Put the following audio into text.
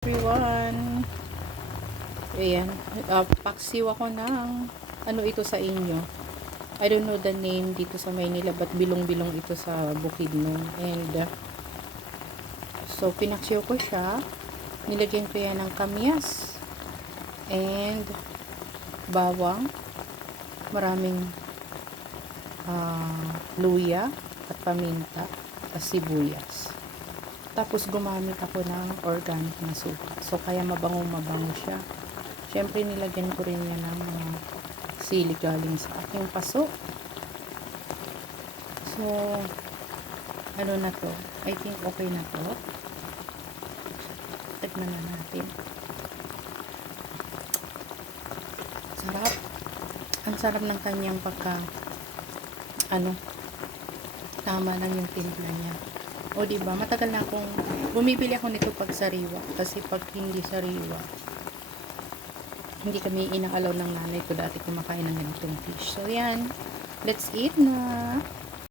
Everyone, ayan, paksiw ako ng ano ito sa inyo. I don't know the name dito sa Maynila, but bilong-bilong ito sa Bukidnon. And so pinaksiw ko siya, nilagyan ko yan ng kamyas and bawang, maraming luya at paminta at sibuyas. Tapos gumamit ako ng organic na suka. So kaya mabango siya. Syempre nilagyan ko rin yan ng mga sili galing sa aking paso. So ano na to? I think okay na to. Tignan na natin. Sarap. Ang sarap ng kanyang tama lang yung timpla niya. O diba, matagal na akong bumibili ako nito pag sariwa, kasi pag hindi sariwa hindi kami inaalaw ng nanay ko dati kumakain ng ganitong fish. So yan, let's eat na.